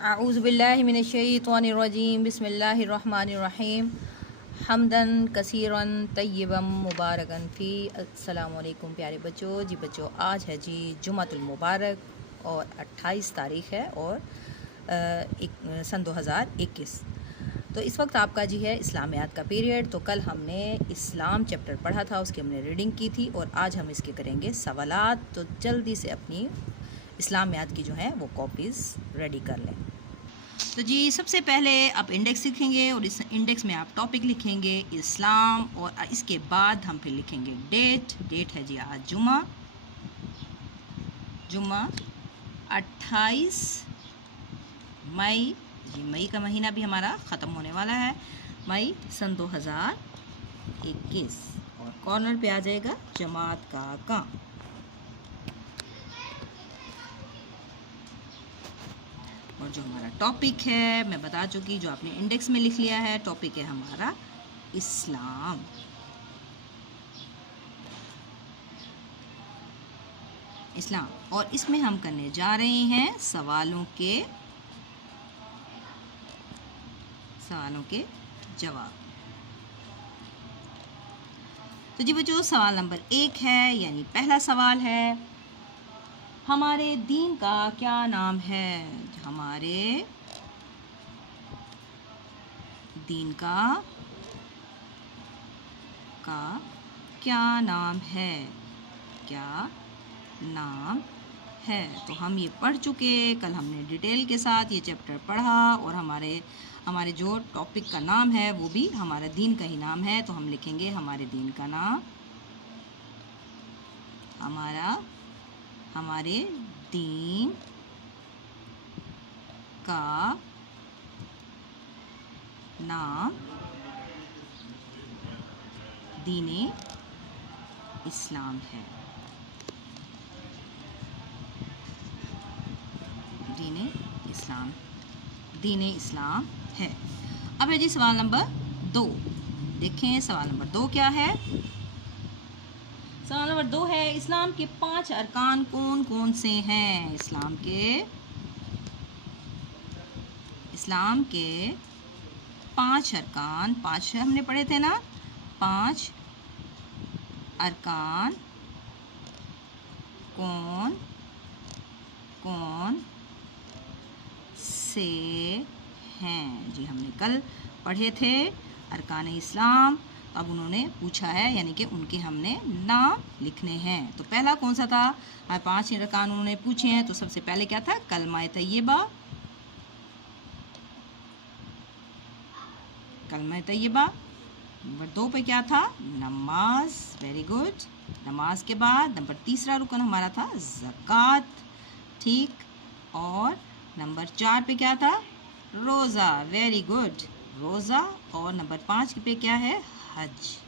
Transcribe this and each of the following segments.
अऊज़ुबिल्लाहि मिनश्शैतानिर्रजीम बिस्मिल्लाहिर्रहमानिर्रहीम हम्दन कसीरन तय्यबम मुबारकन फ़ी। अस्सलामु अलैकुम प्यारे बच्चों। जी बच्चों, आज है जी जुमातुल मुबारक और 28 तारीख़ है और सन 2021। तो इस वक्त आपका जी है इस्लामियात का पीरियड। तो कल हमने इस्लाम चैप्टर पढ़ा था, उसकी हमने रीडिंग की थी और आज हम इसके करेंगे सवालात। तो जल्दी से अपनी इस्लामियात की जो है वो कॉपीज़ रेडी कर लें। तो जी सबसे पहले आप इंडेक्स लिखेंगे और इस इंडेक्स में आप टॉपिक लिखेंगे इस्लाम और इसके बाद हम फिर लिखेंगे डेट है जी आज जुमा 28 मई। जी मई का महीना भी हमारा ख़त्म होने वाला है, मई सन 2021। और कॉर्नर पे आ जाएगा जमात का। और जो हमारा टॉपिक है मैं बता चुकी, जो आपने इंडेक्स में लिख लिया है, टॉपिक है हमारा इस्लाम। और इसमें हम करने जा रहे हैं सवालों के जवाब। तो जी बच्चों, सवाल नंबर 1 है, यानी पहला सवाल है, हमारे दीन का क्या नाम है? हमारे दीन का क्या नाम है? तो हम ये पढ़ चुके, कल हमने डिटेल के साथ ये चैप्टर पढ़ा और हमारे जो टॉपिक का नाम है वो भी हमारा दीन का ही नाम है। तो हम लिखेंगे हमारे दीन का नाम, हमारे दीन का नाम दीने इस्लाम है। दीने इस्लाम है। अब है जी सवाल नंबर 2। देखें सवाल नंबर 2 क्या है। सवाल नंबर 2 है, इस्लाम के 5 अरकान कौन कौन से हैं? इस्लाम के 5 अरकान, 5 हमने पढ़े थे ना, 5 अरकान कौन से हैं? जी हमने कल पढ़े थे अरकान इस्लाम। अब उन्होंने पूछा है, यानी कि उनके हमने नाम लिखने हैं। तो पहला कौन सा था? 5 अरकान उन्होंने पूछे हैं। तो सबसे पहले क्या था? कलमा तैयबा। नंबर 2 पे क्या था? नमाज। Very good. नमाज के बाद नंबर 3 रुकन हमारा था ज़कात। ठीक। और नंबर 4 पे क्या था? रोज़ा। वेरी गुड, रोज़ा। और नंबर 5 पे क्या है? हज।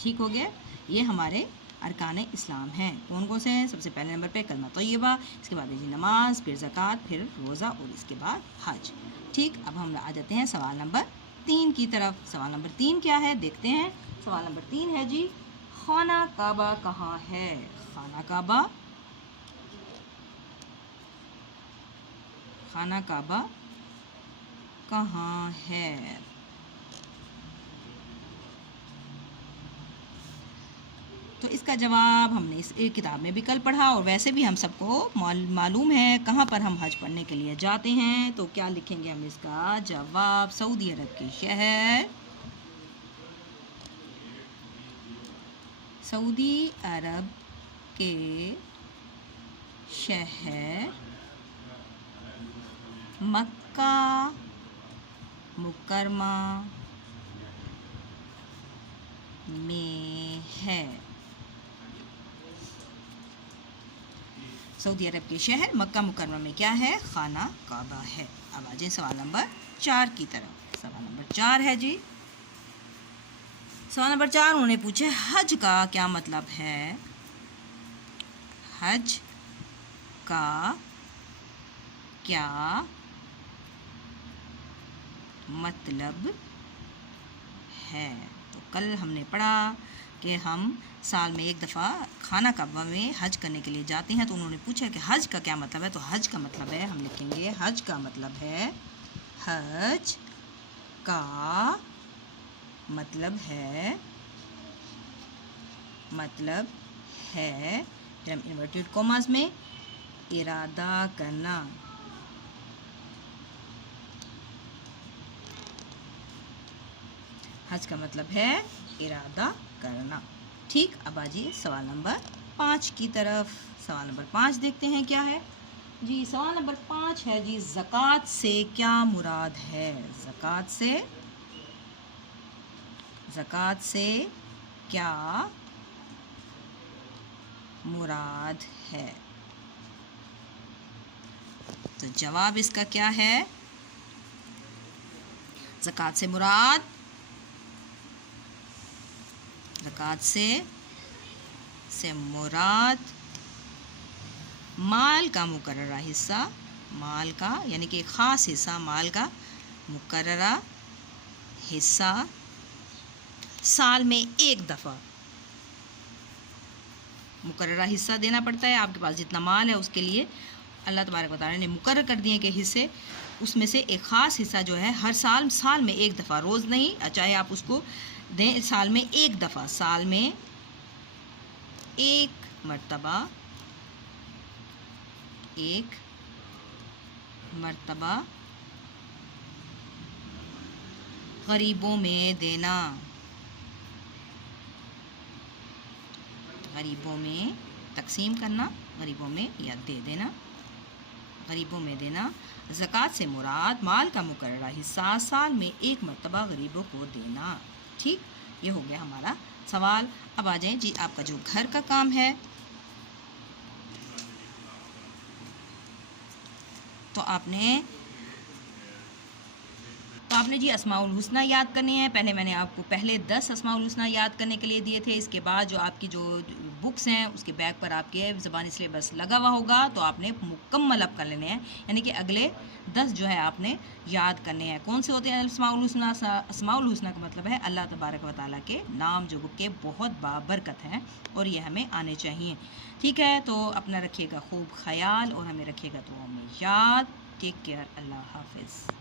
ठीक हो गया। ये हमारे अरकान इस्लाम हैं। कौन कौन से हैं? सबसे पहले नंबर पे कलमा तैयबा, इसके बाद जी नमाज, फिर ज़कात, फिर रोज़ा और इसके बाद हज। ठीक। अब हम आ जाते हैं सवाल नंबर 3 की तरफ। सवाल नंबर 3 क्या है देखते हैं। सवाल नंबर 3 है जी, खाना काबा कहाँ है? खाना काबा कहाँ है? तो इसका जवाब हमने इस एक किताब में भी कल पढ़ा और वैसे भी हम सबको मालूम है कहाँ पर हम हज पढ़ने के लिए जाते हैं। तो क्या लिखेंगे हम इसका जवाब? सऊदी अरब के शहर मक्का मुकरमा में है। सऊदी अरब के शहर मक्का मुकरमा में क्या है? खाना काबा है। अब आ जाए सवाल नंबर 4 की तरफ। सवाल नंबर 4 है जी, सवाल नंबर 4 उन्होंने पूछे हज का क्या मतलब है? हज का क्या मतलब है? तो कल हमने पढ़ा कि हम साल में एक दफ़ा खाना काबा में हज करने के लिए जाते हैं। तो उन्होंने पूछा कि हज का क्या मतलब है। तो हज का मतलब है, हम लिखेंगे हज का मतलब है, हज का मतलब है, फिर हम इन्वर्टेड कॉमास में इरादा करना। हज का मतलब है इरादा करना। ठीक, अब आजिए सवाल नंबर 5 की तरफ। सवाल नंबर 5 देखते हैं क्या है जी। सवाल नंबर 5 है जी, ज़कात से क्या मुराद है। ज़कात से क्या मुराद है। तो जवाब इसका क्या है, ज़कात से मुराद, ज़कात से मुराद माल का मुकर्ररा हिस्सा, माल का यानी कि ख़ास हिस्सा, माल का मुकर्ररा हिस्सा साल में एक दफ़ा मुकर्ररा हिस्सा देना पड़ता है। आपके पास जितना माल है उसके लिए अल्लाह तबारक व तआला ने मुकर्रर कर दिए कि हिस्से, उसमें से एक ख़ास हिस्सा जो है हर साल में एक दफ़ा, रोज़ नहीं, चाहे आप उसको दें, साल में एक दफ़ा, साल में एक मर्तबा गरीबों में देना, गरीबों में तकसीम करना, गरीबों में या दे देना, गरीबों में देना। ज़कात से मुराद माल का मुकर्ररा हिस्सा साल में एक मर्तबा गरीबों को देना। ठीक, ये हो गया हमारा सवाल। अब आ जाएं जी, आपका जो घर का काम है, तो आपने जी अस्माउल हुस्ना याद करनी है। पहले मैंने आपको 10 अस्माउल हुस्ना याद करने के लिए दिए थे। इसके बाद जो आपकी जो बुक्स हैं उसके बैक पर आपके ज़बानी सिलेबस लगा हुआ होगा, तो आपने मुकम्मल अब कर लेने हैं, यानी कि अगले 10 जो है आपने याद करने हैं। कौन से होते हैं अस्माउल हुस्ना? अस्माउल हुस्ना का मतलब है अल्लाह तबारक व तआला के नाम जो के बहुत बाबरकत हैं और ये हमें आने चाहिए। ठीक है, तो अपना रखिएगा खूब ख्याल और हमें रखिएगा तो हमें याद। टेक केयर, अल्लाह हाफिज़।